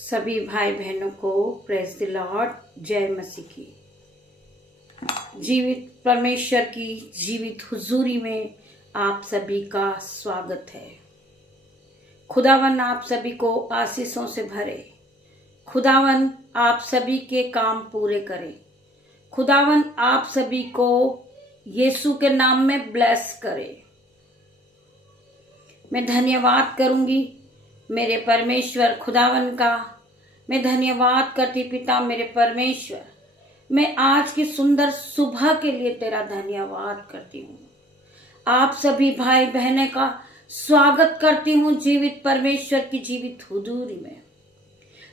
सभी भाई बहनों को प्रेज द लॉर्ड, जय मसीह की। जीवित परमेश्वर की जीवित हुजूरी में आप सभी का स्वागत है। खुदावन आप सभी को आशीषों से भरे। खुदावन आप सभी के काम पूरे करे। खुदावन आप सभी को यीशु के नाम में ब्लेस करे। मैं धन्यवाद करूंगी मेरे परमेश्वर खुदावन का। मैं धन्यवाद करती पिता मेरे परमेश्वर। मैं आज की सुंदर सुबह के लिए तेरा धन्यवाद करती हूँ। आप सभी भाई बहने का स्वागत करती हूँ जीवित परमेश्वर की जीवित हुजूरी में।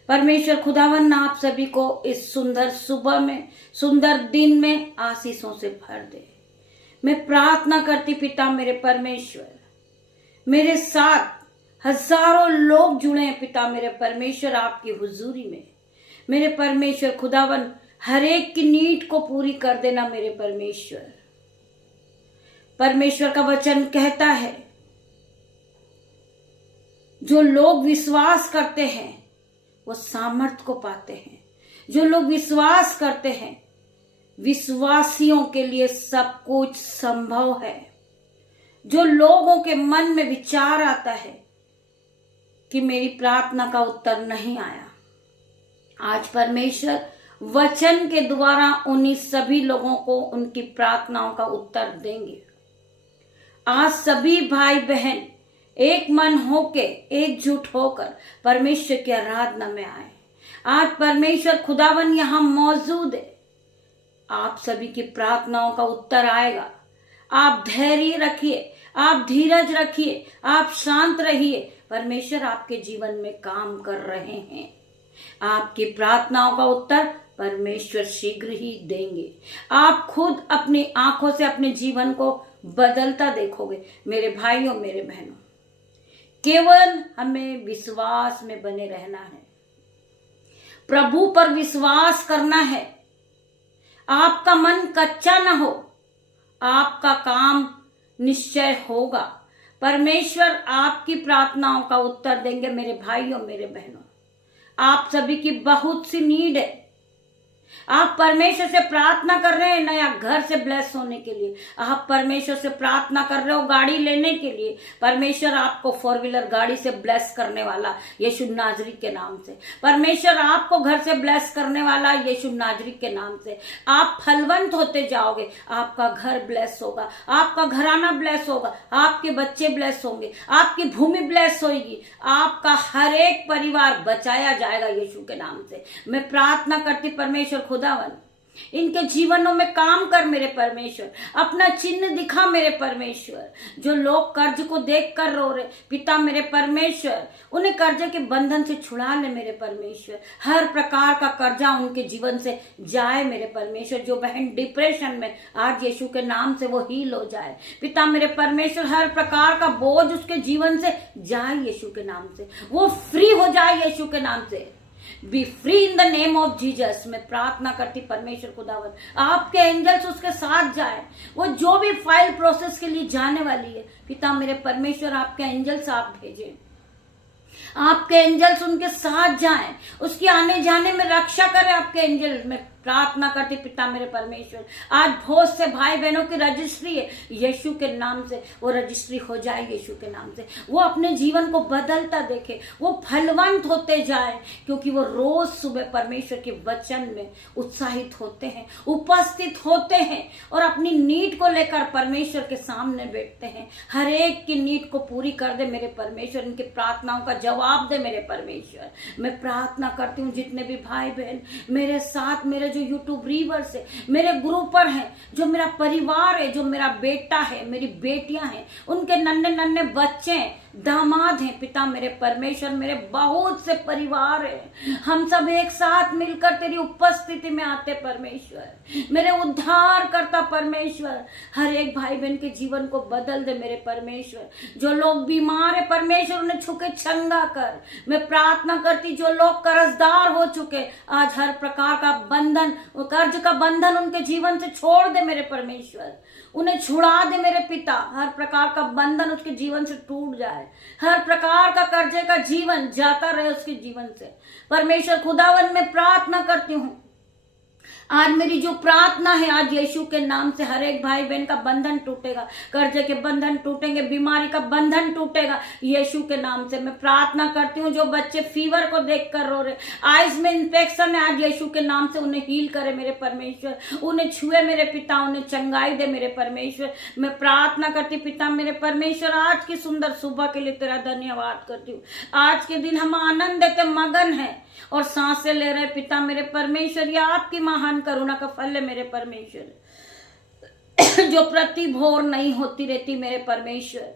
परमेश्वर खुदावन आप सभी को इस सुंदर सुबह में, सुंदर दिन में आशीषों से भर दे। मैं प्रार्थना करती पिता मेरे परमेश्वर, मेरे साथ हजारों लोग जुड़े हैं पिता मेरे परमेश्वर आपकी हुजूरी में। मेरे परमेश्वर खुदावन हर एक की नीड को पूरी कर देना मेरे परमेश्वर। परमेश्वर का वचन कहता है, जो लोग विश्वास करते हैं वो सामर्थ को पाते हैं। जो लोग विश्वास करते हैं, विश्वासियों के लिए सब कुछ संभव है। जो लोगों के मन में विचार आता है कि मेरी प्रार्थना का उत्तर नहीं आया, आज परमेश्वर वचन के द्वारा उन्हीं सभी लोगों को उनकी प्रार्थनाओं का उत्तर देंगे। आज सभी भाई बहन एक मन होके, एकजुट होकर परमेश्वर की आराधना में आए। आज परमेश्वर खुदावन यहां मौजूद है। आप सभी की प्रार्थनाओं का उत्तर आएगा। आप धैर्य रखिए, आप धीरज रखिए, आप शांत रहिए। परमेश्वर आपके जीवन में काम कर रहे हैं। आपकी प्रार्थनाओं का उत्तर परमेश्वर शीघ्र ही देंगे। आप खुद अपनी आंखों से अपने जीवन को बदलता देखोगे। मेरे भाइयों, मेरे बहनों, केवल हमें विश्वास में बने रहना है, प्रभु पर विश्वास करना है। आपका मन कच्चा ना हो, आपका काम निश्चय होगा। परमेश्वर आपकी प्रार्थनाओं का उत्तर देंगे। मेरे भाइयों, मेरे बहनों, आप सभी की बहुत सी नीड है। आप परमेश्वर से प्रार्थना कर रहे हैं नया घर से ब्लेस होने के लिए। आप परमेश्वर से प्रार्थना कर रहे हो गाड़ी लेने के लिए। परमेश्वर आपको 4 व्हीलर गाड़ी से ब्लेस करने वाला यीशु नाजरी के नाम से। परमेश्वर आपको घर से ब्लेस करने वाला यीशु नाजरी के नाम से। आप फलवंत होते जाओगे। आपका घर ब्लेस होगा, आपका घराना ब्लेस होगा, आपके बच्चे ब्लेस होंगे, आपकी भूमि ब्लेस होगी, आपका हर एक परिवार बचाया जाएगा यीशु के नाम से। मैं प्रार्थना करती परमेश्वर खुदावन इनके जीवनों में काम कर मेरे परमेश्वर। अपना चिन्ह दिखा मेरे परमेश्वर। जो लोग कर्ज को देख कर रो रहे पिता मेरे परमेश्वर, उन्हें कर्जे के बंधन से छुड़ा ले मेरे परमेश्वर। हर प्रकार का कर्जा उनके जीवन से जाए मेरे परमेश्वर। जो बहन डिप्रेशन में, आज यीशु के नाम से वो हील हो जाए पिता मेरे परमेश्वर। हर प्रकार का बोझ उसके जीवन से जाए यीशु के नाम से। वो फ्री हो जाए यीशु के नाम से। B free in the name of Jesus. मैं प्रार्थना करती परमेश्वर खुदावन आपके एंजल्स उसके साथ जाए। वो जो भी फाइल प्रोसेस के लिए जाने वाली है पिता मेरे परमेश्वर, आपके एंजल्स आप भेजें। आपके एंजल्स उनके साथ जाएं, उसकी आने जाने में रक्षा करें आपके एंजल। में प्रार्थना करती पिता मेरे परमेश्वर, आज बहुत से भाई बहनों की रजिस्ट्री है यीशु के नाम से। वो रजिस्ट्री हो जाए यीशु के नाम से। वो अपने जीवन को बदलता देखे, वो फलवंत होते जाए, क्योंकि वो रोज सुबह परमेश्वर के वचन में उत्साहित होते हैं, उपस्थित होते हैं और अपनी नीड को लेकर परमेश्वर के सामने बैठते हैं। हर एक की नीड को पूरी कर दे मेरे परमेश्वर। इनकी प्रार्थनाओं का जवाब दे मेरे परमेश्वर। मैं प्रार्थना करती हूँ जितने भी भाई बहन मेरे साथ, मेरे जो यूट्यूब रीवर्स है, मेरे ग्रुपर हैं, जो मेरा परिवार है, जो मेरा बेटा है, मेरी बेटियां हैं, उनके नन्हे नन्हे बच्चे हैं, दामाद हैं पिता मेरे परमेश्वर। मेरे बहुत से परिवार है, हम सब एक साथ मिलकर तेरी उपस्थिति में आते परमेश्वर। मेरे उद्धार करता परमेश्वर, हर एक भाई बहन के जीवन को बदल दे मेरे परमेश्वर। जो लोग बीमार है परमेश्वर, उन्हें छुके चंगा कर। मैं प्रार्थना करती जो लोग कर्जदार हो चुके, आज हर प्रकार का बंधन, कर्ज का बंधन उनके जीवन से छोड़ दे मेरे परमेश्वर। उन्हें छुड़ा दे मेरे पिता। हर प्रकार का बंधन उसके जीवन से टूट जाए, हर प्रकार का कर्जे का जीवन जाता रहे उसके जीवन से। परमेश्वर खुदावन में प्रार्थना करती हूँ, आज मेरी जो प्रार्थना है, आज यीशु के नाम से हर एक भाई बहन का बंधन टूटेगा, कर्जे के बंधन टूटेंगे, बीमारी का बंधन टूटेगा यीशु के नाम से। मैं प्रार्थना करती हूँ जो बच्चे फीवर को देखकर रो रहे, आइज में इंफेक्शन है, आज यीशु के नाम से उन्हें हील करे मेरे परमेश्वर, उन्हें छुए मेरे पिता, उन्हें चंगाई दे मेरे परमेश्वर। मैं प्रार्थना करती पिता मेरे परमेश्वर, आज की सुंदर सुबह के लिए तेरा धन्यवाद करती हूँ। आज के दिन हम आनंद देते मगन है और सांसें ले रहे पिता मेरे परमेश्वर, ये आपकी महान करुणा का फल है मेरे परमेश्वर, जो प्रति भोर नहीं होती रहती मेरे परमेश्वर।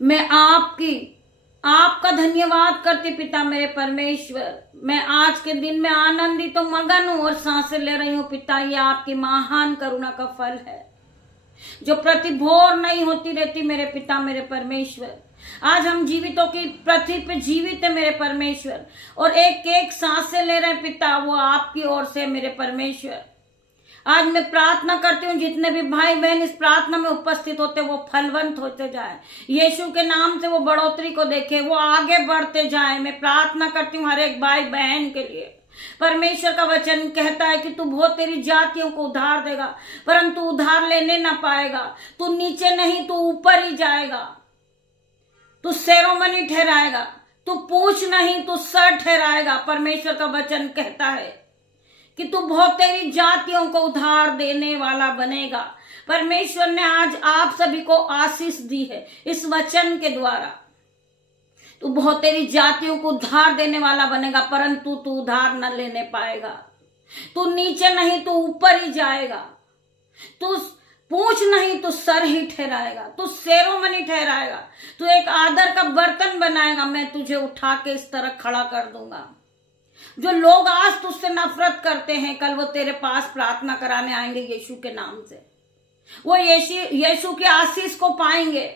मैं आपका धन्यवाद करती पिता मेरे परमेश्वर। मैं आज के दिन में आनंदित तो मगन हूं और सांसें ले रही हूं पिता, ये आपकी महान करुणा का फल है जो प्रति भोर नहीं होती रहती मेरे पिता मेरे परमेश्वर। आज हम जीवितों की पृथ्वी पे जीवित है मेरे परमेश्वर, और एक एक सांसें ले रहे पिता, वो आपकी ओर से मेरे परमेश्वर। आज मैं प्रार्थना करती हूँ जितने भी भाई बहन इस प्रार्थना में उपस्थित होते वो फलवंत होते जाए, यीशु के नाम से वो बढ़ोतरी को देखे, वो आगे बढ़ते जाए। मैं प्रार्थना करती हूँ हर एक भाई बहन के लिए। परमेश्वर का वचन कहता है कि तू बहुत तेरी जातियों को उधार देगा, परंतु उधार लेने ना पाएगा। तू नीचे नहीं, तू ऊपर ही जाएगा। तू सेरोमनी ठहराएगा, तू पूछ नहीं, तू सर ठहराएगा। परमेश्वर का वचन कहता है कि तू बहुत तेरी जातियों को उधार देने वाला बनेगा। परमेश्वर ने आज आप सभी को आशीष दी है इस वचन के द्वारा। तू बहुत तेरी जातियों को उधार देने वाला बनेगा, परंतु तू उधार न लेने पाएगा। तू नीचे नहीं, तू ऊपर ही जाएगा। तू पूछ नहीं, तू सर ही ठहराएगा, तू सेरोमनी ठहराएगा, तू एक आदर का बर्तन बनाएगा। मैं तुझे उठा के इस तरह खड़ा कर दूंगा। जो लोग आज तुझसे नफरत करते हैं, कल वो तेरे पास प्रार्थना कराने आएंगे यीशु के नाम से। वो यीशु के आशीष को पाएंगे,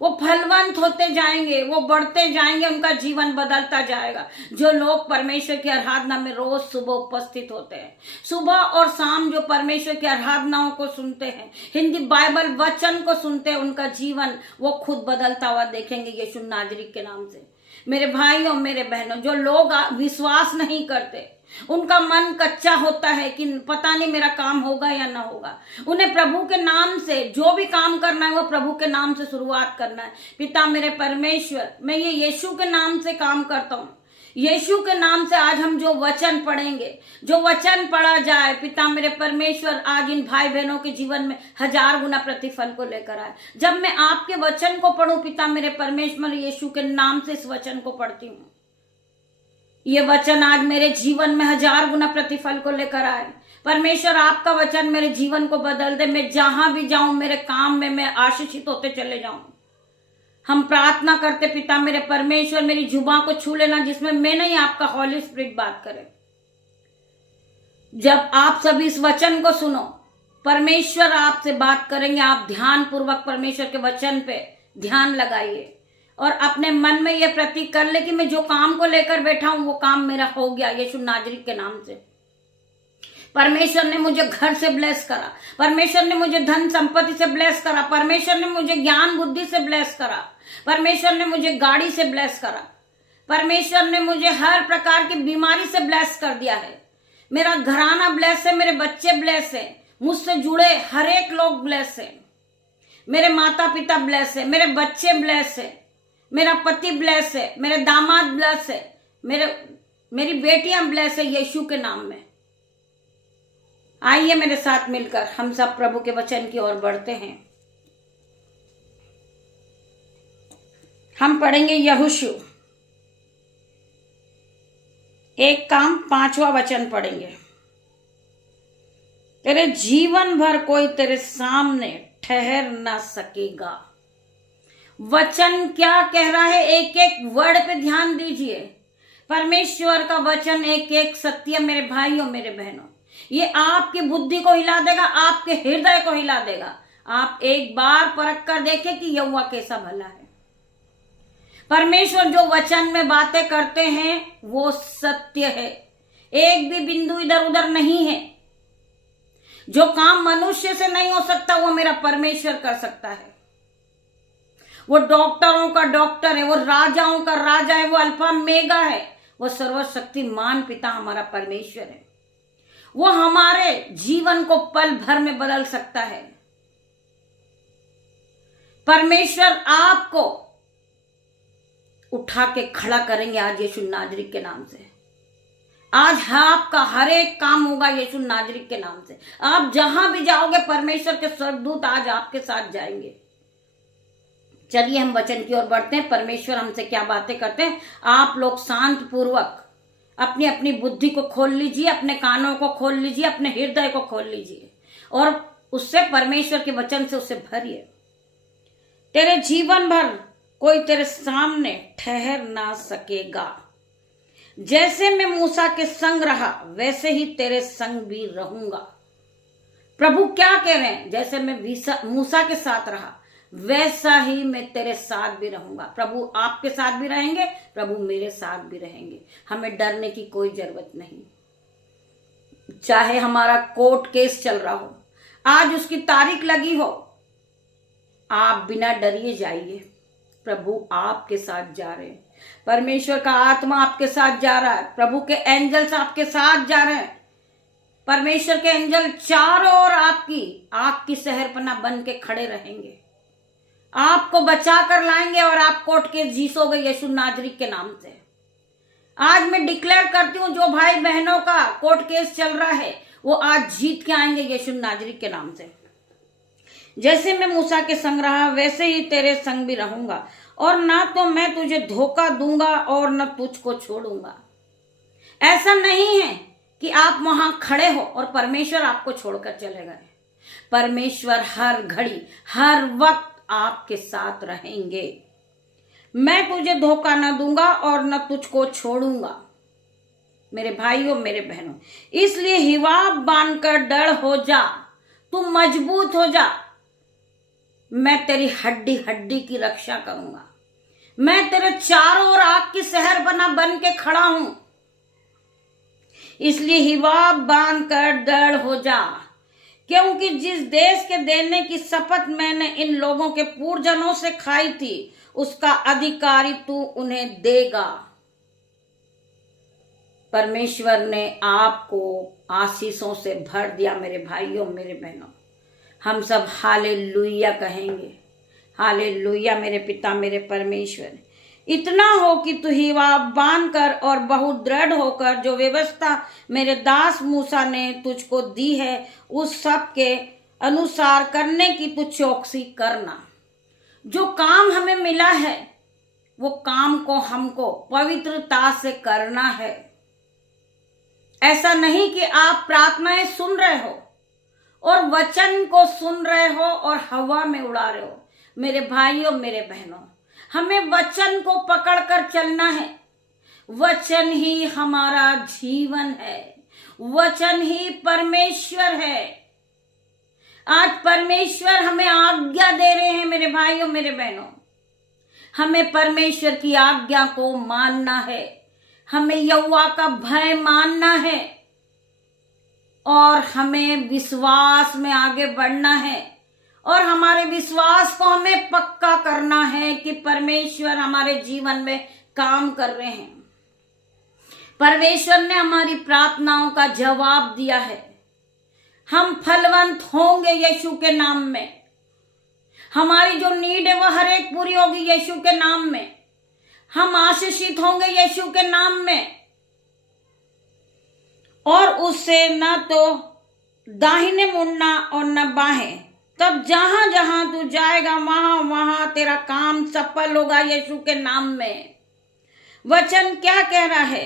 वो फलवंत होते जाएंगे, वो बढ़ते जाएंगे, उनका जीवन बदलता जाएगा। जो लोग परमेश्वर की आराधना में रोज सुबह उपस्थित होते हैं, सुबह और शाम जो परमेश्वर की आराधनाओं को सुनते हैं, हिंदी बाइबल वचन को सुनते हैं, उनका जीवन वो खुद बदलता हुआ देखेंगे यीशु नाजरी के नाम से। मेरे भाइयों मेरे बहनों, जो लोग विश्वास नहीं करते, उनका मन कच्चा होता है कि पता नहीं मेरा काम होगा या ना होगा। उन्हें प्रभु के नाम से जो भी काम करना है वो प्रभु के नाम से शुरुआत करना है। पिता मेरे परमेश्वर, मैं ये यीशु के नाम से काम करता हूँ। यीशु के नाम से आज हम जो वचन पढ़ेंगे, जो वचन पढ़ा जाए, पिता मेरे परमेश्वर आज इन भाई बहनों के जीवन में 1000 गुना प्रतिफल को लेकर आए। जब मैं आपके वचन को पढ़ूं पिता मेरे परमेश्वर, यीशु के नाम से इस वचन को पढ़ती हूँ, ये वचन आज मेरे जीवन में 1000 गुना प्रतिफल को लेकर आए। परमेश्वर आपका वचन मेरे जीवन को बदल दे। मैं जहां भी जाऊं, मेरे काम में मैं आशीषित होते चले जाऊं। हम प्रार्थना करते पिता मेरे परमेश्वर, मेरी जुबान को छू लेना जिसमें मैं नहीं, आपका हॉली स्पिरिट बात करे। जब आप सभी इस वचन को सुनो, परमेश्वर आपसे बात करेंगे। आप ध्यान पूर्वक परमेश्वर के वचन पे ध्यान लगाइए और अपने मन में यह प्रतीक कर ले कि मैं जो काम को लेकर बैठा हूं वो काम मेरा हो गया यीशु नाजरी के नाम से। परमेश्वर ने मुझे घर से ब्लेस करा, परमेश्वर ने मुझे धन संपत्ति से ब्लेस करा, परमेश्वर ने मुझे ज्ञान बुद्धि से ब्लेस करा, परमेश्वर ने मुझे गाड़ी से ब्लेस करा, परमेश्वर ने मुझे हर प्रकार की बीमारी से ब्लेस कर दिया है। मेरा घराना ब्लेस है, मेरे बच्चे ब्लेस है, मुझसे जुड़े हर एक लोग ब्लेस है, मेरे माता पिता ब्लेस है, मेरे बच्चे ब्लेस है, मेरा पति ब्लेस है, मेरे दामाद ब्लेस है, मेरी बेटियां ब्लेस है यीशु के नाम में। आइए मेरे साथ मिलकर हम सब प्रभु के वचन की ओर बढ़ते हैं। हम पढ़ेंगे यहोशू 1:5 वचन पढ़ेंगे। तेरे जीवन भर कोई तेरे सामने ठहर ना सकेगा। वचन क्या कह रहा है, एक एक वर्ड पे ध्यान दीजिए। परमेश्वर का वचन एक एक सत्य मेरे भाइयों मेरे बहनों, ये आपकी बुद्धि को हिला देगा, आपके हृदय को हिला देगा। आप एक बार परख कर देखें कि यहोवा कैसा भला है। परमेश्वर जो वचन में बातें करते हैं वो सत्य है, एक भी बिंदु इधर उधर नहीं है। जो काम मनुष्य से नहीं हो सकता वो मेरा परमेश्वर कर सकता है। वो डॉक्टरों का डॉक्टर है, वो राजाओं का राजा है, वो अल्फा मेगा है, वो सर्वशक्तिमान पिता हमारा परमेश्वर है। वो हमारे जीवन को पल भर में बदल सकता है। परमेश्वर आपको उठा के खड़ा करेंगे आज यीशु नाजरीक के नाम से। आज आपका हर एक काम होगा यीशु नाजरीक के नाम से। आप जहां भी जाओगे परमेश्वर के स्वर्गदूत आज आपके साथ जाएंगे। चलिए हम वचन की ओर बढ़ते हैं। परमेश्वर हमसे क्या बातें करते हैं। आप लोग शांत पूर्वक अपनी अपनी बुद्धि को खोल लीजिए, अपने कानों को खोल लीजिए, अपने हृदय को खोल लीजिए और उससे परमेश्वर के वचन से उसे भरिए। तेरे जीवन भर कोई तेरे सामने ठहर ना सकेगा। जैसे मैं मूसा के संग रहा वैसे ही तेरे संग भी रहूंगा। प्रभु क्या कह रहे हैं? जैसे मैं मूसा के साथ रहा वैसा ही मैं तेरे साथ भी रहूंगा। प्रभु आपके साथ भी रहेंगे, प्रभु मेरे साथ भी रहेंगे। हमें डरने की कोई जरूरत नहीं। चाहे हमारा कोर्ट केस चल रहा हो, आज उसकी तारीख लगी हो, आप बिना डरिए जाइए। प्रभु आपके साथ जा रहे हैं। परमेश्वर का आत्मा आपके साथ जा रहा है। प्रभु के एंजल्स आपके साथ जा रहे हैं। परमेश्वर के एंजल चारों ओर आपकी आग की शहरपना बन के खड़े रहेंगे, आपको बचा कर लाएंगे और आप कोर्ट केस जीतोगे यीशु नाजरीक के नाम से। आज मैं डिक्लेयर करती हूँ, जो भाई बहनों का कोर्ट केस चल रहा है वो आज जीत के आएंगे यीशु नाजरीक के नाम से। जैसे मैं मूसा के संग रहा वैसे ही तेरे संग भी रहूंगा, और ना तो मैं तुझे धोखा दूंगा और न तुझको छोड़ूंगा। ऐसा नहीं है कि आप वहां खड़े हो और परमेश्वर आपको छोड़कर चले गए। परमेश्वर हर घड़ी हर वक्त आपके साथ रहेंगे। मैं तुझे धोखा न दूंगा और न तुझको छोड़ूंगा। मेरे भाइयों मेरे बहनों, इसलिए हिवाब बांधकर डर हो जा, तू मजबूत हो जा। मैं तेरी हड्डी हड्डी की रक्षा करूंगा। मैं तेरे चारों ओर आग की शहरपना बन के खड़ा हूं। इसलिए हिवाब बांधकर डर हो जा, क्योंकि जिस देश के देने की शपथ मैंने इन लोगों के पूर्वजों से खाई थी उसका अधिकारी तू उन्हें देगा। परमेश्वर ने आपको आशीषों से भर दिया। मेरे भाइयों मेरे बहनों, हम सब हालेलुया कहेंगे। हालेलुया मेरे पिता मेरे परमेश्वर। इतना हो कि तू हिवाब बांध कर और बहुत दृढ़ होकर जो व्यवस्था मेरे दास मूसा ने तुझको दी है उस सब के अनुसार करने की तू चौकसी करना। जो काम हमें मिला है वो काम को हमको पवित्रता से करना है। ऐसा नहीं कि आप प्रार्थनाएं सुन रहे हो और वचन को सुन रहे हो और हवा में उड़ा रहे हो। मेरे भाइयों मेरे बहनों, हमें वचन को पकड़कर चलना है। वचन ही हमारा जीवन है। वचन ही परमेश्वर है। आज परमेश्वर हमें आज्ञा दे रहे हैं। मेरे भाइयों मेरे बहनों, हमें परमेश्वर की आज्ञा को मानना है। हमें यहोवा का भय मानना है और हमें विश्वास में आगे बढ़ना है और हमारे विश्वास को हमें पक्का करना है कि परमेश्वर हमारे जीवन में काम कर रहे हैं। परमेश्वर ने हमारी प्रार्थनाओं का जवाब दिया है। हम फलवंत होंगे यीशु के नाम में। हमारी जो नीड है वह हर एक पूरी होगी यीशु के नाम में। हम आशीषित होंगे यीशु के नाम में, और उससे न तो दाहिने मुड़ना और न बाहें। तब जहां जहां तू जाएगा वहां वहां तेरा काम सफल होगा यीशु के नाम में। वचन क्या कह रहा है?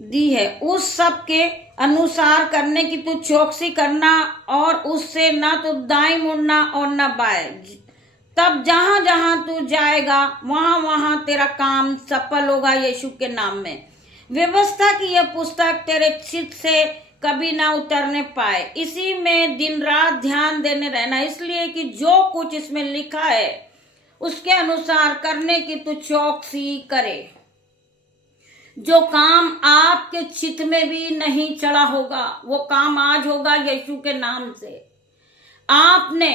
दी है उस सब के अनुसार करने की तू चौकसी करना, और उससे ना तो दाएं मुड़ना और न बाएं। तब जहां जहां तू जाएगा वहां वहां तेरा काम सफल होगा यीशु के नाम में। व्यवस्था की यह पुस्तक तेरे चित्त से कभी ना उतरने पाए। इसी में दिन रात ध्यान देने रहना, इसलिए कि जो कुछ इसमें लिखा है उसके अनुसार करने की तू चौकसी करे। जो काम आपके चित्त में भी नहीं चढ़ा होगा वो काम आज होगा यीशु के नाम से। आपने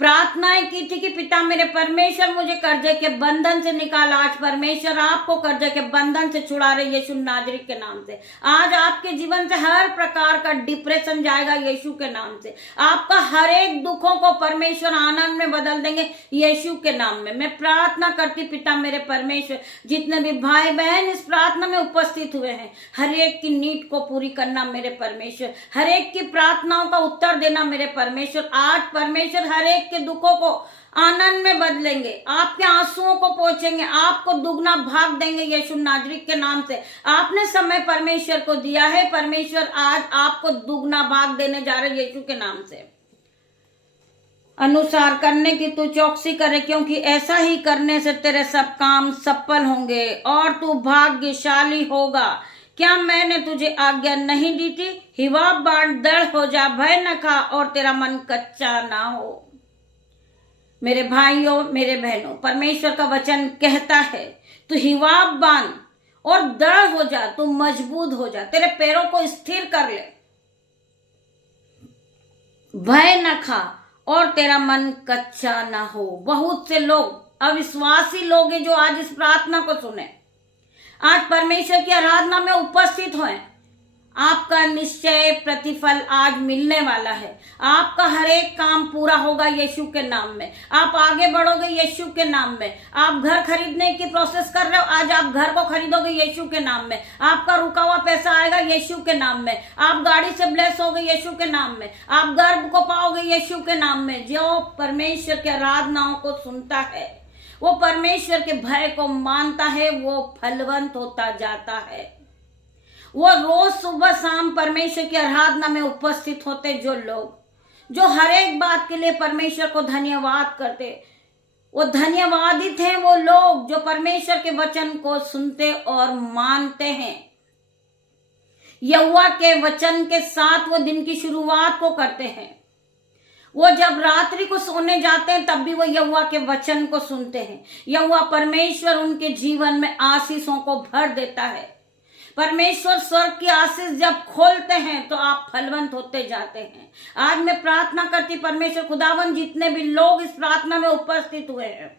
प्रार्थनाएं की थी कि पिता मेरे परमेश्वर मुझे कर्जे के बंधन से निकाल, आज परमेश्वर आपको कर्जे के बंधन से छुड़ा रहे यीशु नाजरी के नाम से। आज आपके जीवन से हर प्रकार का डिप्रेशन जाएगा यीशु के नाम से। आपका हर एक दुखों को परमेश्वर आनंद में बदल देंगे यीशु के नाम में। मैं प्रार्थना करती पिता मेरे परमेश्वर, जितने भी भाई बहन इस प्रार्थना में उपस्थित हुए हैं, हर एक की नीड को पूरी करना मेरे परमेश्वर, हर एक की प्रार्थनाओं का उत्तर देना मेरे परमेश्वर। आज परमेश्वर हर एक के दुखों को आनंद में बदलेंगे, आपके आंसुओं को पोंछेंगे, आपको दुगना भाग देंगे यीशु नाजरी के नाम से। आपने समय परमेश्वर को दिया है, परमेश्वर आज आपको दुगना भाग देने जा रहे यीशु के नाम से। अनुसार करने की तू चौकसी करे, क्योंकि ऐसा ही करने से तेरे सब काम सफल होंगे और तू भाग्यशाली होगा। क्या मैंने तुझे आज्ञा नहीं दी थी? हिवाब बांट, दृढ़ हो जा, भय न खा और तेरा मन कच्चा ना हो। मेरे भाइयों मेरे बहनों, परमेश्वर का वचन कहता है तू हिवाब बांध और दृढ़ हो जा, तू मजबूत हो जा, तेरे पैरों को स्थिर कर ले, भय न खा और तेरा मन कच्चा ना हो। बहुत से लोग अविश्वासी लोग हैं जो आज इस प्रार्थना को सुने, आज परमेश्वर की आराधना में उपस्थित हुए। आपका निश्चय प्रतिफल आज मिलने वाला है। आपका हर एक काम पूरा होगा यीशु के नाम में। आप आगे बढ़ोगे यीशु के नाम में। आप घर खरीदने की प्रोसेस कर रहे हो, आज आप घर को खरीदोगे यीशु के नाम में। आपका रुका हुआ पैसा आएगा यीशु के नाम में। आप गाड़ी से ब्लेस होगे यीशु के नाम में। आप गर्भ को पाओगे यीशु के नाम में। जो परमेश्वर की आराधनाओं को सुनता है, वो परमेश्वर के भय को मानता है, वो फलवंत होता जाता है। वो रोज सुबह शाम परमेश्वर की आराधना में उपस्थित होते जो लोग, जो हर एक बात के लिए परमेश्वर को धन्यवाद करते, वो धन्यवादित हैं वो लोग जो परमेश्वर के वचन को सुनते और मानते हैं। यहोवा के वचन के साथ वो दिन की शुरुआत को करते हैं। वो जब रात्रि को सोने जाते हैं तब भी वो यहोवा के वचन को सुनते हैं। यहोवा परमेश्वर उनके जीवन में आशीषों को भर देता है। परमेश्वर स्वर्ग की आशीष जब खोलते हैं तो आप फलवंत होते जाते हैं। आज मैं प्रार्थना करती परमेश्वर खुदावन, जितने भी लोग इस प्रार्थना में उपस्थित हुए हैं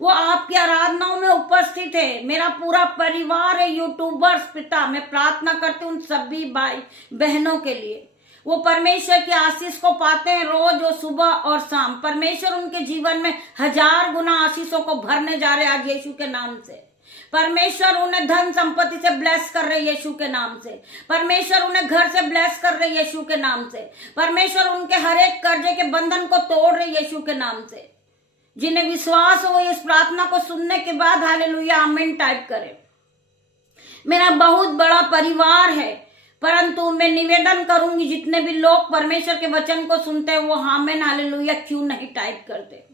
वो आपकी आराधनाओं में उपस्थित है। मेरा पूरा परिवार है यूट्यूबर्स, पिता मैं प्रार्थना करती हूँ उन सभी भाई बहनों के लिए, वो परमेश्वर की आशीष को पाते हैं रोज और सुबह और शाम। परमेश्वर उनके जीवन में 1000 गुना आशीषों को भरने जा रहे हैं आज यीशु के नाम से। परमेश्वर उन्हें धन संपत्ति से ब्लेस कर रहे यीशु के नाम से। परमेश्वर उन्हें घर से ब्लेस कर रहे यीशु के नाम से। परमेश्वर उनके हर एक कर्जे के बंधन को तोड़ रहे यीशु के नाम से। जिन्हें विश्वास हो इस प्रार्थना को सुनने के बाद हालेलुया आमीन टाइप करें। मेरा बहुत बड़ा परिवार है, परंतु मैं निवेदन करूंगी जितने भी लोग परमेश्वर के वचन को सुनते हैं वो आमीन हालेलुया क्यों नहीं टाइप करते।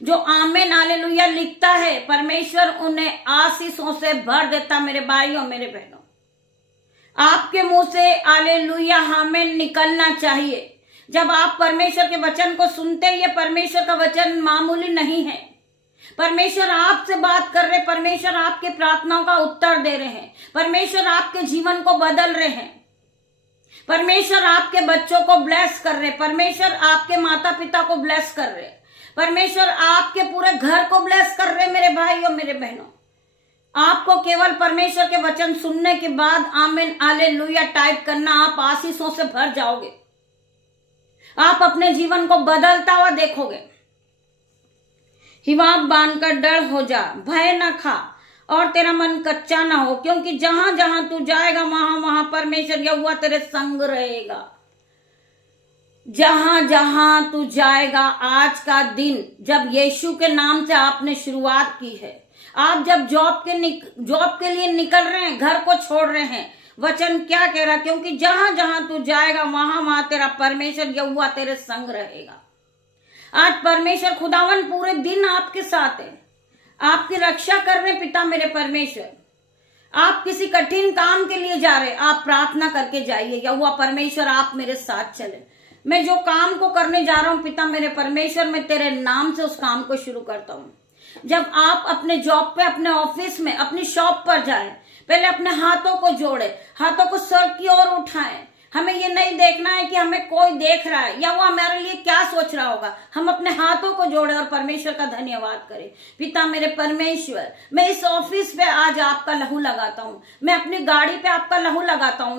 जो आमीन हालेलुया लिखता है परमेश्वर उन्हें आशीषों से भर देता। मेरे भाइयों मेरे बहनों, आपके मुंह से हालेलुया आमीन निकलना चाहिए। जब आप परमेश्वर के वचन को सुनते हैं, ये परमेश्वर का वचन मामूली नहीं है। परमेश्वर आपसे बात कर रहे, परमेश्वर आपके प्रार्थनाओं का उत्तर दे रहे हैं, परमेश्वर आपके जीवन को बदल रहे हैं, परमेश्वर आपके बच्चों को ब्लेस कर रहे, परमेश्वर आपके माता पिता को ब्लेस कर रहे, परमेश्वर आपके पूरे घर को ब्लेस कर रहे। मेरे भाइयों मेरे बहनों, आपको केवल परमेश्वर के वचन सुनने के बाद आमीन हालेलुया टाइप करना, आप आशीषों से भर जाओगे। आप अपने जीवन को बदलता हुआ देखोगे। हिवाब बांधकर डर हो जा, भय न खा और तेरा मन कच्चा ना हो, क्योंकि जहां जहां तू जाएगा वहां वहां परमेश्वर यहोवा तेरे संग रहेगा। जहां जहां तू जाएगा, आज का दिन जब यीशु के नाम से आपने शुरुआत की है, आप जब जॉब के लिए निकल रहे हैं, घर को छोड़ रहे हैं, वचन क्या कह रहा, क्योंकि जहां जहां तू जाएगा वहां वहां तेरा परमेश्वर यहोवा तेरे संग रहेगा। आज परमेश्वर खुदावन पूरे दिन आपके साथ है, आपकी रक्षा कर रहे पिता मेरे परमेश्वर। आप किसी कठिन काम के लिए जा रहे, आप प्रार्थना करके जाइए, यहोवा परमेश्वर आप मेरे साथ चले। मैं जो काम को करने जा रहा हूं पिता मेरे परमेश्वर, मैं तेरे नाम से उस काम को शुरू करता हूं। जब आप अपने जॉब पे, अपने ऑफिस में, अपनी शॉप पर जाए, पहले अपने हाथों को जोड़े, हाथों को सर की ओर उठाएं। हमें ये नहीं देखना है कि हमें कोई देख रहा है या वो हमारे लिए क्या सोच रहा होगा। हम अपने हाथों को जोड़े और परमेश्वर का धन्यवाद करें। पिता मेरे परमेश्वर, मैं इस ऑफिस पे आज आपका लहू लगाता हूँ, मैं अपनी गाड़ी पे आपका लहू लगाता हूँ,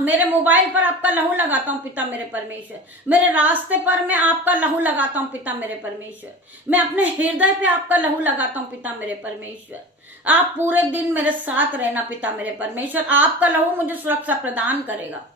मेरे मोबाइल पर आपका लहू लगाता हूँ पिता मेरे परमेश्वर, मेरे रास्ते पर मैं आपका लहू लगाता हूँ पिता मेरे परमेश्वर, मैं अपने हृदय पे आपका लहू लगाता हूँ पिता मेरे परमेश्वर। आप पूरे दिन मेरे साथ रहना पिता मेरे परमेश्वर। आपका लहू मुझे सुरक्षा प्रदान करेगा,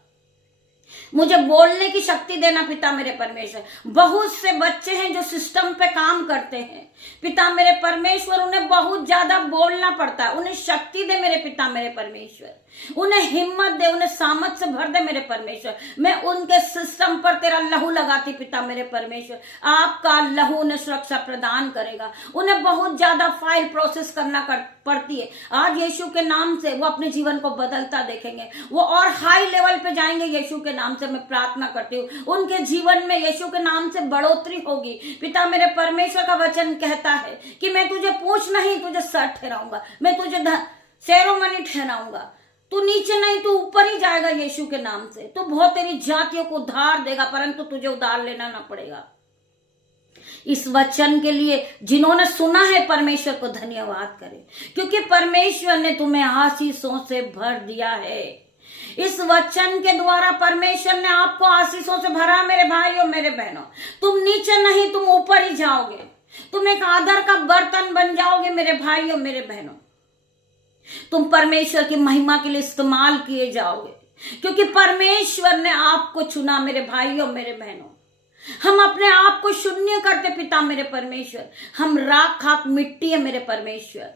मुझे बोलने की शक्ति देना पिता मेरे परमेश्वर। बहुत से बच्चे हैं जो सिस्टम पे काम करते हैं पिता मेरे परमेश्वर, उन्हें बहुत ज्यादा बोलना पड़ता है। उन्हें शक्ति दे मेरे पिता मेरे परमेश्वर, उन्हें हिम्मत दे, उन्हें सामर्थ से भर दे मेरे परमेश्वर। मैं उनके सिस्टम पर तेरा लहू लगाती पिता मेरे परमेश्वर। आपका लहू उन्हें सुरक्षा प्रदान करेगा। उन्हें बहुत ज्यादा फाइल प्रोसेस करना पड़ती है, आज यीशु के नाम से वो अपने जीवन को बदलता देखेंगे, वो और हाई लेवल पे जाएंगे यीशु के नाम से। मैं प्रार्थना करती हूँ उनके जीवन में यीशु के नाम से बढ़ोतरी होगी पिता मेरे परमेश्वर। का वचन कहता है कि मैं तुझे पूछ नहीं, तुझे सर ठहराऊंगा, मैं तुझे सेरोमनी ठहराऊंगा, तू नीचे नहीं तू ऊपर ही जाएगा यीशु के नाम से। तू बहुत तेरी जातियों को उधार देगा, परंतु तुझे उधार लेना ना पड़ेगा। इस वचन के लिए जिन्होंने सुना है परमेश्वर को धन्यवाद करें, क्योंकि परमेश्वर ने तुम्हें आशीषों से भर दिया है। इस वचन के द्वारा परमेश्वर ने आपको आशीषों से भरा मेरे भाइयों मेरे बहनों। तुम नीचे नहीं, तुम ऊपर ही जाओगे, तुम एक आदर का बर्तन बन जाओगे मेरे भाइयों मेरे बहनों। तुम परमेश्वर की महिमा के लिए इस्तेमाल किए जाओगे, क्योंकि परमेश्वर ने आपको चुना मेरे भाइयों मेरे बहनों। हम अपने आप को शून्य करते पिता मेरे परमेश्वर, हम राख खाक मिट्टी है मेरे परमेश्वर।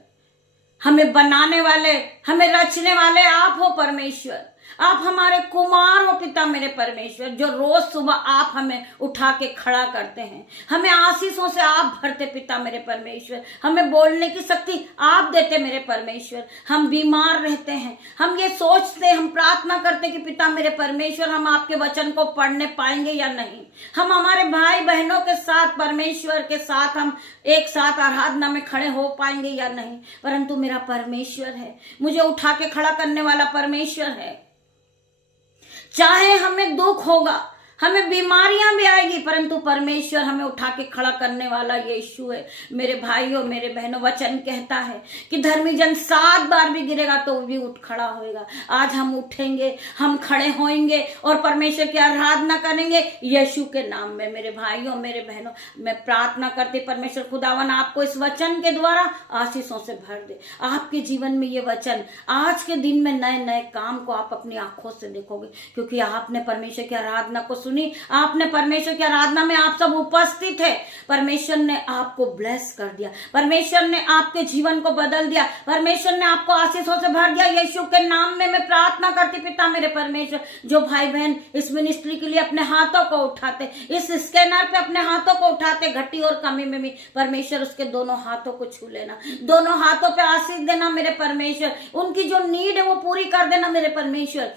हमें बनाने वाले, हमें रचने वाले आप हो परमेश्वर। आप हमारे कुमार हो पिता मेरे परमेश्वर, जो रोज सुबह आप हमें उठा के खड़ा करते हैं, हमें आशीषों से आप भरते पिता मेरे परमेश्वर। हमें बोलने की शक्ति आप देते मेरे परमेश्वर। हम बीमार रहते हैं, हम ये सोचते, हम प्रार्थना करते कि पिता मेरे परमेश्वर हम आपके वचन को पढ़ने पाएंगे या नहीं। हम हमारे भाई बहनों के साथ, परमेश्वर के साथ हम एक साथ आराधना में खड़े हो पाएंगे या नहीं, परंतु मेरा परमेश्वर है, मुझे उठा के खड़ा करने वाला परमेश्वर है। चाहे हमें दुख होगा, हमें बीमारियां भी आएगी, परंतु परमेश्वर हमें उठा के खड़ा करने वाला यीशु है मेरे भाइयों मेरे बहनों। वचन कहता है कि धर्मी जन 7 बार भी गिरेगा तो भी उठ खड़ा होएगा। आज हम उठेंगे, हम खड़े होएंगे और परमेश्वर की आराधना करेंगे यीशु के नाम में। मेरे भाइयों मेरे बहनों, मैं प्रार्थना करती परमेश्वर खुदावन आपको इस वचन के द्वारा आशीषों से भर दे। आपके जीवन में ये वचन आज के दिन में नए नए काम को आप अपनी आंखों से देखोगे, क्योंकि आपने परमेश्वर की आराधना को सुनी, आपने परमेश्वर की आराधना में आप सब उपस्थित है। परमेश्वर ने आपको ब्लेस कर दिया, परमेश्वर ने आपके जीवन को बदल दिया, परमेश्वर ने आपको आशीषों से भर दिया। यीशु के नाम में मैं प्रार्थना करती पिता मेरे परमेश्वर, जो भाई बहन इस मिनिस्ट्री के लिए अपने हाथों को उठाते, इस स्कैनर पे अपने हाथों को उठाते, घटी और कमी में भी परमेश्वर उसके दोनों हाथों को छू लेना, दोनों हाथों पे आशीष देना मेरे परमेश्वर। उनकी जो नीड है वो पूरी कर देना मेरे परमेश्वर।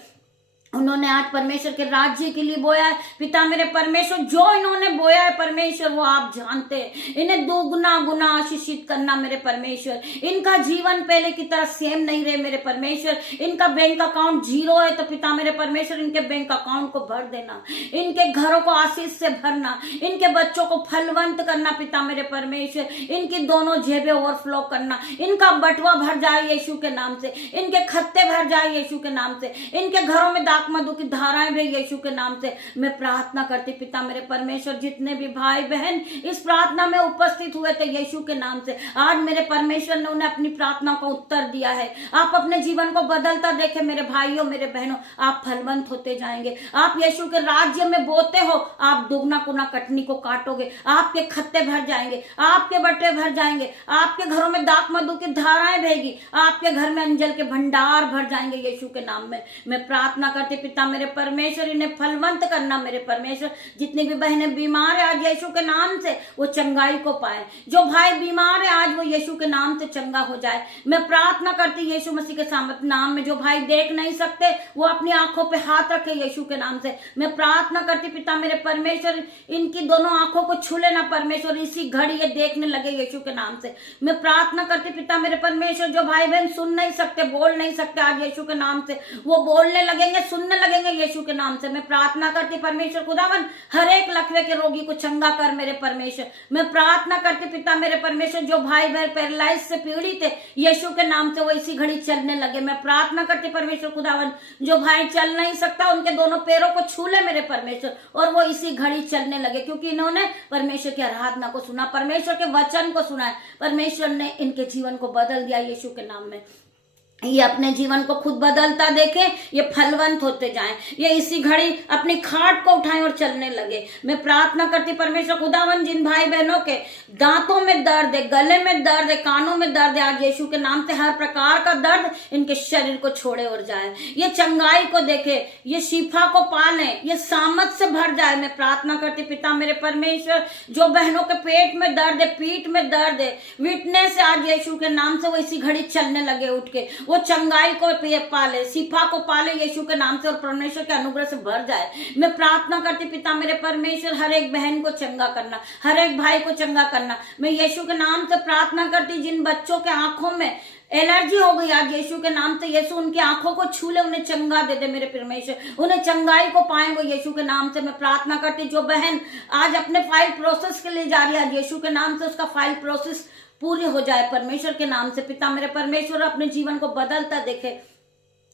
उन्होंने आज परमेश्वर के राज्य के लिए बोया है पिता मेरे परमेश्वर, जो इन्होंने बोया है परमेश्वर वो आप जानते हैं। इन्हें दोगुना गुना आशीषित करना मेरे परमेश्वर। इनका जीवन पहले की तरह सेम नहीं रहे मेरे परमेश्वर। इनका बैंक अकाउंट 0 है तो पिता मेरे परमेश्वर इनके बैंक अकाउंट को भर देना, इनके घरों को आशीष से भरना, इनके बच्चों को फलवंत करना पिता मेरे परमेश्वर। इनकी दोनों जेबें ओवरफ्लो करना, इनका बटुआ भर जाए यीशु के नाम से, इनके खत्ते भर जाए यीशु के नाम से, इनके घरों में मधु की धाराएं भी यीशु के नाम से मैं प्रार्थना करती पिता मेरे परमेश्वर। जितने भी भाई बहन इस प्रार्थना में उपस्थित हुए थे यीशु के नाम से, आज मेरे परमेश्वर ने उन्हें अपनी प्रार्थना को उत्तर दिया है। आप अपने जीवन को बदलता देखे मेरे भाइयों मेरे बहनों, आप फलवंत होते जाएंगे। आप यीशु के राज्य में बोते हो, आप दुगना कुना कटनी को काटोगे, आपके खत्ते भर जाएंगे, आपके बटे भर जाएंगे, आपके घरों में दाख मधु की धाराएं बहेगी, आपके घर में अंजल के भंडार भर जाएंगे यीशु के नाम में। मैं प्रार्थना करती करती पिता मेरे परमेश्वर, इन्हें फलवंत करना मेरे परमेश्वर। जितनी भी बहनें बीमार है आज यीशु के नाम से वो चंगाई को पाए। जो भाई बीमार है आज वो यीशु के नाम से चंगा हो जाए। मैं प्रार्थना करती यीशु मसीह के सामर्थ नाम में। जो भाई देख नहीं सकते वो अपनी आंखों पे हाथ रखे यीशु के नाम से। मैं प्रार्थना करती पिता मेरे परमेश्वर, इनकी दोनों आंखों को छू लेना परमेश्वर, इसी घड़ी ये देखने लगे यीशु के नाम से। मैं प्रार्थना करती पिता मेरे परमेश्वर, जो भाई बहन सुन नहीं सकते, बोल नहीं सकते आज यीशु के नाम से, वो बोलने लगेंगे, सुनने लगेंगे यीशु के नाम से। मैं प्रार्थना करती परमेश्वर खुदावन, हर एक लकवे के रोगी को चंगा कर मेरे परमेश्वर। मैं प्रार्थना करती पिता मेरे परमेश्वर, जो भाई बहन पैरालाइज से पीड़ित है यीशु के नाम से वो इसी घड़ी चलने लगे। मैं प्रार्थना करती परमेश्वर खुदावन, जो भाई चल नहीं सकता उनके दोनों पैरों को छू ले मेरे परमेश्वर और वो इसी घड़ी चलने लगे, क्योंकि इन्होंने परमेश्वर की आराधना को सुना, परमेश्वर के वचन को सुना है। परमेश्वर ने इनके जीवन को बदल दिया यीशु के नाम में। ये अपने जीवन को खुद बदलता देखे, ये फलवंत होते जाएं, ये इसी घड़ी अपनी खाट को उठाएं और चलने लगे। मैं प्रार्थना करती परमेश्वर खुदावन, जिन भाई बहनों के दांतों में दर्द है, गले में दर्द है, कानों में दर्द है, आज यीशु के नाम से हर प्रकार का दर्द इनके शरीर को छोड़े और जाए। ये चंगाई को देखे, ये शिफा को पाले, ये सामर्थ से भर जाए। मैं प्रार्थना करती पिता मेरे परमेश्वर, जो बहनों के पेट में दर्द है, पीठ में दर्द है, विटनेस से आज यीशु के नाम से वो इसी घड़ी चलने लगे, उठ के वो चंगाई को पाले, शिफा को पाले यीशु के नाम से और परमेश्वर के अनुग्रह से भर जाए। मैं प्रार्थना करती पिता मेरे परमेश्वर, हर एक बहन को चंगा करना, हर एक भाई को चंगा करना। मैं यीशु के नाम से प्रार्थना करती, जिन बच्चों के आंखों में एलर्जी हो गई आज यीशु के नाम से, यीशु उनकी आंखों को छू ले, उन्हें चंगा दे दे मेरे परमेश्वर, उन्हें चंगाई को पाएंगे यीशु के नाम से। मैं प्रार्थना करती, जो बहन आज अपने फाइल प्रोसेस के लिए जा रही है आज यीशु के नाम से, उसका फाइल प्रोसेस पूरी हो जाए परमेश्वर के नाम से। पिता मेरे परमेश्वर अपने जीवन को बदलता देखे।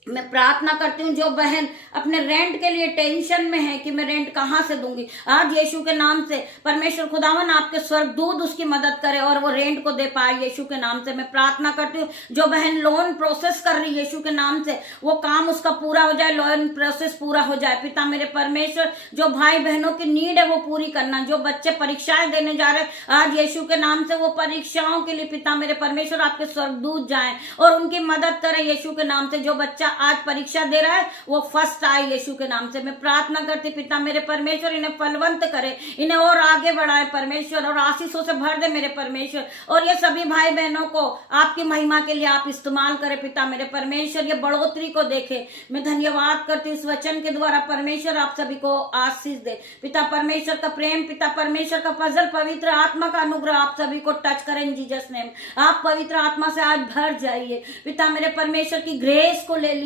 मैं प्रार्थना करती हूँ, जो बहन अपने रेंट के लिए टेंशन में है कि मैं रेंट कहाँ से दूंगी, आज यीशु के नाम से परमेश्वर खुदावन आपके स्वर्गदूत उसकी मदद करे और वो रेंट को दे पाए यीशु के नाम से। मैं प्रार्थना करती हूँ, जो बहन लोन प्रोसेस कर रही है यीशु के नाम से, वो काम उसका पूरा हो जाए, लोन प्रोसेस पूरा हो जाए। पिता मेरे परमेश्वर, जो भाई बहनों की नीड है वो पूरी करना, जो बच्चे परीक्षाएं देने जा रहे हैं आज यीशु के नाम से, वो परीक्षाओं के लिए पिता मेरे परमेश्वर आपके स्वर्गदूत जाएं और उनकी मदद करें यीशु के नाम से। जो बच्चा आज परीक्षा दे रहा है वो फर्स्ट आए यीशु के नाम से। मैं प्रार्थना करती पिता मेरे परमेश्वर, इन्हें फलवंत करे, इन्हें और आगे बढ़ाए परमेश्वर, और आशीषों से भर दे मेरे परमेश्वर, और ये सभी भाई बहनों को आपकी महिमा के लिए आप इस्तेमाल करें पिता मेरे परमेश्वर, ये बढ़ोतरी को देखे। मैं धन्यवाद करती इस वचन के द्वारा परमेश्वर आप सभी को आशीष दे। पिता परमेश्वर का प्रेम, पिता परमेश्वर का फजल, पवित्र आत्मा का अनुग्रह आप सभी को टच करें इन जीसस नेम। आप पवित्र आत्मा से आज भर जाइए पिता मेरे परमेश्वर की ग्रेस को ले लीजिए,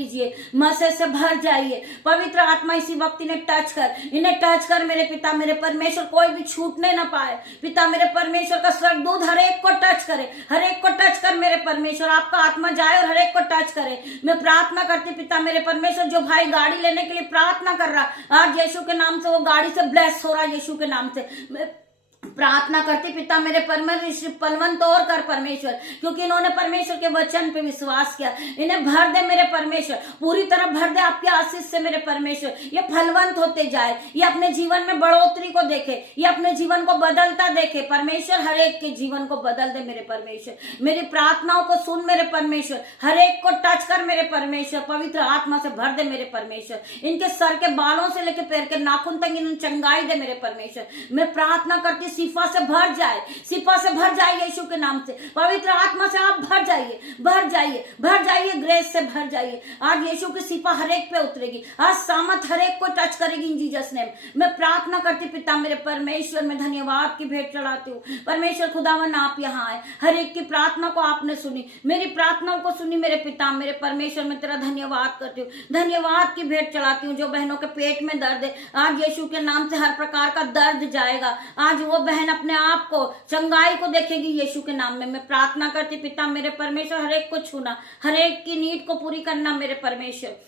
मसे से भर जाइए पवित्र आत्मा। इसी वक्त इन्हें टच कर मेरे पिता मेरे परमेश्वर, कोई भी छूटने ना पाए पिता मेरे परमेश्वर का स्वर्गदूत हर एक को टच करे, हर एक को टच कर मेरे परमेश्वर, आपका आत्मा जाए और हर एक को टच करे। मैं प्रार्थना करती पिता मेरे परमेश्वर, जो भाई गाड़ी लेने के लिए प्रार्थना कर रहा आज यीशु के नाम से, वो गाड़ी से ब्लेस हो रहा है यीशु के नाम से। प्रार्थना करती पिता मेरे परमेश्वर, फलवंत और कर परमेश्वर, क्योंकि इन्होंने परमेश्वर के वचन पे विश्वास किया। इन्हें भर दे मेरे परमेश्वर, पूरी तरह भर दे आपके आशीष से मेरे परमेश्वर। ये फलवंत होते जाए, ये अपने जीवन में बढ़ोतरी को देखे, ये अपने जीवन को बदलता देखे परमेश्वर, हर एक के जीवन को बदल दे मेरे परमेश्वर। मेरी प्रार्थनाओं को सुन मेरे परमेश्वर, हर एक को टच कर मेरे परमेश्वर, पवित्र आत्मा से भर दे मेरे परमेश्वर। इनके सर के बालों से लेकर पैर के नाखून तक इन्हें चंगाई दे मेरे परमेश्वर। मैं प्रार्थना करती शिफा से भर जाए, शिफा से भर जाए यीशु के नाम से, पवित्र आत्मा से आप भर जाइए, भर जाइए, भर जाइए, ग्रेस से भर जाइए। आज यीशु की शिफा हर एक पे उतरेगी, आज सामर्थ हर एक को टच करेगी इन जीसस नेम। मैं प्रार्थना करती पिता मेरे परमेश्वर, मैं धन्यवाद की भेंट चढ़ाती हूँ परमेश्वर खुदावन, आप यहाँ आए, हर एक की प्रार्थना को आपने सुनी, मेरी प्रार्थनाओं को सुनी मेरे पिता मेरे परमेश्वर। मैं तेरा धन्यवाद करती हूँ, धन्यवाद की भेंट चढ़ाती हूँ। जो बहनों के पेट में दर्द है आज यीशु के नाम से हर प्रकार का दर्द जाएगा, आज वो बहन अपने आप को चंगाई को देखेगी यीशु के नाम में। मैं प्रार्थना करती पिता मेरे परमेश्वर, हर एक को छूना, हर एक की नीड को पूरी करना मेरे परमेश्वर।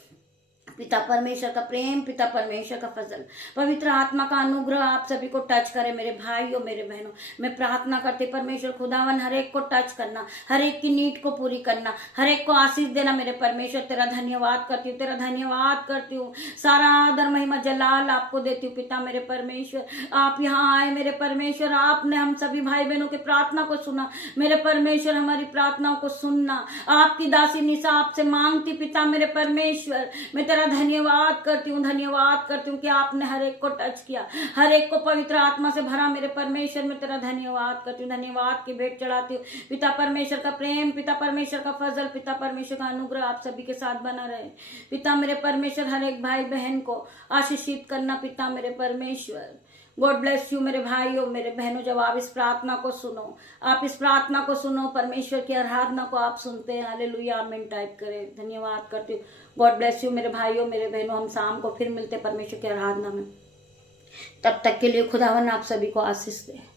पिता परमेश्वर का प्रेम, पिता परमेश्वर का फजल, पवित्र आत्मा का अनुग्रह आप सभी को टच करे मेरे भाइयों मेरे बहनों। मैं प्रार्थना करती परमेश्वर खुदावन, हर एक को टच करना, हर एक की नीड को पूरी करना, हर एक को आशीष देना मेरे परमेश्वर। तेरा धन्यवाद करती हूँ, तेरा धन्यवाद करती हूँ, सारा आदर महिमा जलाल आपको देती हूँ पिता मेरे परमेश्वर। आप यहाँ आए मेरे परमेश्वर, आपने हम सभी भाई बहनों की प्रार्थना को सुना मेरे परमेश्वर, हमारी प्रार्थनाओं को सुनना। आपकी दासी निशा आपसे मांगती पिता मेरे परमेश्वर, मैं तेरा तेरा धन्यवाद करती हूँ, धन्यवाद करती हूँ कि आपने हर एक को टच किया, हर एक को पवित्र आत्मा से भरा। मेरे परमेश्वर में तेरा धन्यवाद करती हूँ, धन्यवाद की भेंट चढ़ाती हूँ। पिता परमेश्वर का प्रेम, पिता परमेश्वर का फजल, पिता परमेश्वर का अनुग्रह आप सभी के साथ बना रहे। पिता मेरे परमेश्वर हर एक भाई बहन को आशीषित करना पिता मेरे परमेश्वर। गॉड ब्लेस यू मेरे भाइयों मेरे बहनों। जब आप इस प्रार्थना को सुनो, आप इस प्रार्थना को सुनो, परमेश्वर की आराधना को आप सुनते हैं, हालेलुया आमीन टाइप करें। धन्यवाद करती हूँ। गॉड ब्लेस यू मेरे भाइयों मेरे बहनों। हम शाम को फिर मिलते परमेश्वर की आराधना में। तब तक के लिए खुदावन आप सभी को आशीष दे।